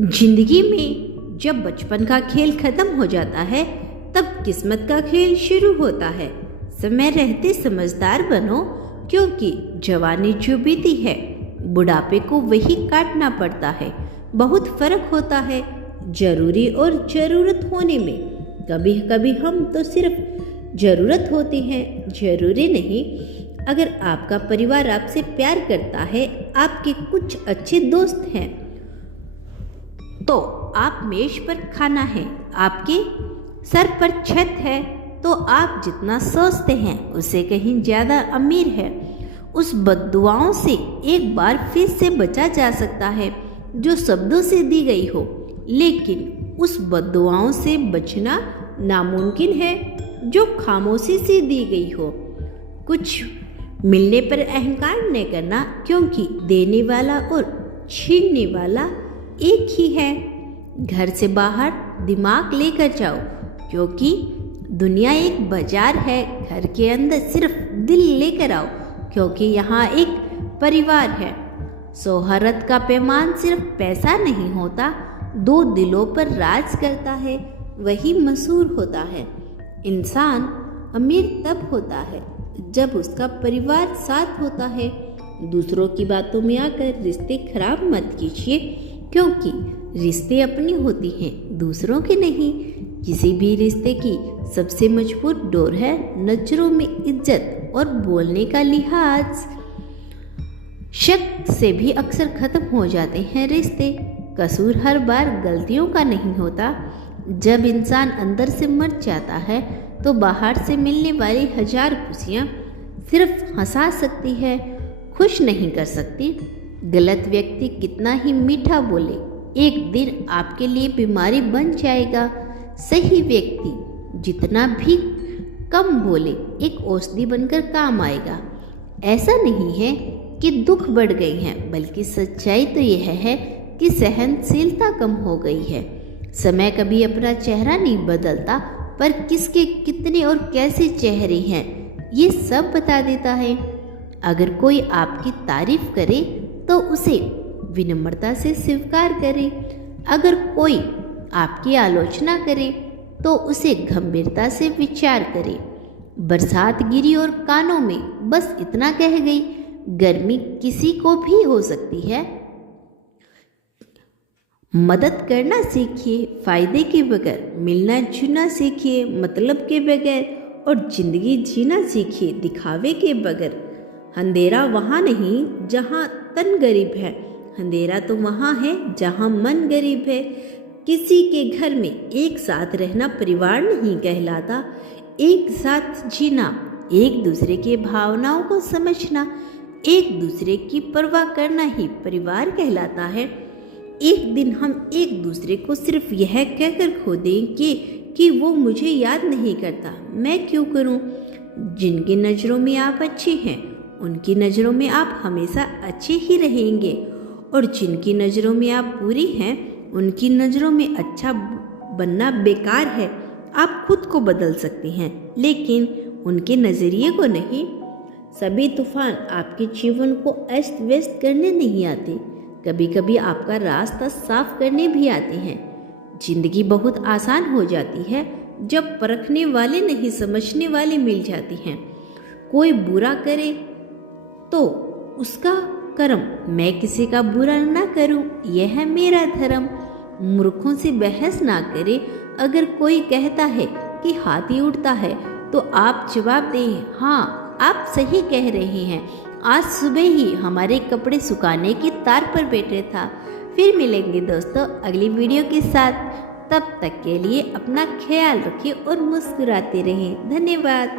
जिंदगी में जब बचपन का खेल खत्म हो जाता है तब किस्मत का खेल शुरू होता है। समय रहते समझदार बनो, क्योंकि जवानी जो बीती है बुढ़ापे को वही काटना पड़ता है। बहुत फर्क होता है जरूरी और ज़रूरत होने में। कभी कभी हम तो सिर्फ ज़रूरत होती हैं, जरूरी नहीं। अगर आपका परिवार आपसे प्यार करता है, आपके कुछ अच्छे दोस्त हैं, तो आप मेज पर खाना है, आपके सर पर छत है, तो आप जितना सोचते हैं उससे कहीं ज़्यादा अमीर है। उस बद्दुआओं से एक बार फिर से बचा जा सकता है जो शब्दों से दी गई हो, लेकिन उस बद्दुआओं से बचना नामुमकिन है जो खामोशी से दी गई हो। कुछ मिलने पर अहंकार न करना, क्योंकि देने वाला और छीनने वाला एक ही है। घर से बाहर दिमाग लेकर जाओ, क्योंकि दुनिया एक बाजार है। घर के अंदर सिर्फ दिल लेकर आओ, क्योंकि यहाँ एक परिवार है। सौहार्द का पैमान सिर्फ पैसा नहीं होता, दो दिलों पर राज करता है, वही मशहूर होता है। इंसान अमीर तब होता है जब उसका परिवार साथ होता है। दूसरों की बातों में आकर रिश्ते खराब मत कीजिए, क्योंकि रिश्ते अपनी होती हैं, दूसरों के नहीं। किसी भी रिश्ते की सबसे मजबूत डोर है नजरों में इज्जत और बोलने का लिहाज। शक से भी अक्सर खत्म हो जाते हैं रिश्ते। कसूर हर बार गलतियों का नहीं होता। जब इंसान अंदर से मर जाता है तो बाहर से मिलने वाली हजार खुशियाँ सिर्फ हंसा सकती है, खुश नहीं कर सकती। गलत व्यक्ति कितना ही मीठा बोले, एक दिन आपके लिए बीमारी बन जाएगा। सही व्यक्ति जितना भी कम बोले, एक औषधि बनकर काम आएगा। ऐसा नहीं है कि दुख बढ़ गई है, बल्कि सच्चाई तो यह है कि सहनशीलता कम हो गई है। समय कभी अपना चेहरा नहीं बदलता, पर किसके कितने और कैसे चेहरे हैं ये सब बता देता है। अगर कोई आपकी तारीफ करे तो उसे विनम्रता से स्वीकार करें। अगर कोई आपकी आलोचना करे तो उसे गंभीरता से विचार करें। बरसात गिरी और कानों में बस इतना कह गई, गर्मी किसी को भी हो सकती है। मदद करना सीखिए फायदे के बगैर, मिलना जुलना सीखिए मतलब के बगैर, और जिंदगी जीना सीखिए दिखावे के बगैर। अंधेरा वहाँ नहीं जहाँ तन गरीब है, अंधेरा तो वहाँ है जहाँ मन गरीब है। किसी के घर में एक साथ रहना परिवार नहीं कहलाता। एक साथ जीना, एक दूसरे के भावनाओं को समझना, एक दूसरे की परवाह करना ही परिवार कहलाता है। एक दिन हम एक दूसरे को सिर्फ यह कहकर खो दें कि वो मुझे याद नहीं करता, मैं क्यों करूं। जिनकी नज़रों में आप अच्छे हैं उनकी नज़रों में आप हमेशा अच्छे ही रहेंगे, और जिनकी नज़रों में आप बुरी हैं उनकी नज़रों में अच्छा बनना बेकार है। आप खुद को बदल सकती हैं, लेकिन उनके नज़रिए को नहीं। सभी तूफान आपके जीवन को अस्त व्यस्त करने नहीं आते, कभी कभी आपका रास्ता साफ करने भी आते हैं। जिंदगी बहुत आसान हो जाती है जब परखने वाले नहीं समझने वाले मिल जाते हैं। कोई बुरा करे तो उसका कर्म, मैं किसी का बुरा ना करूं, यह है मेरा धर्म। मूर्खों से बहस ना करें। अगर कोई कहता है कि हाथी उड़ता है तो आप जवाब दें, हाँ आप सही कह रहे हैं, आज सुबह ही हमारे कपड़े सुखाने की तार पर बैठे था। फिर मिलेंगे दोस्तों अगली वीडियो के साथ। तब तक के लिए अपना ख्याल रखिए और मुस्कुराते रहें। धन्यवाद।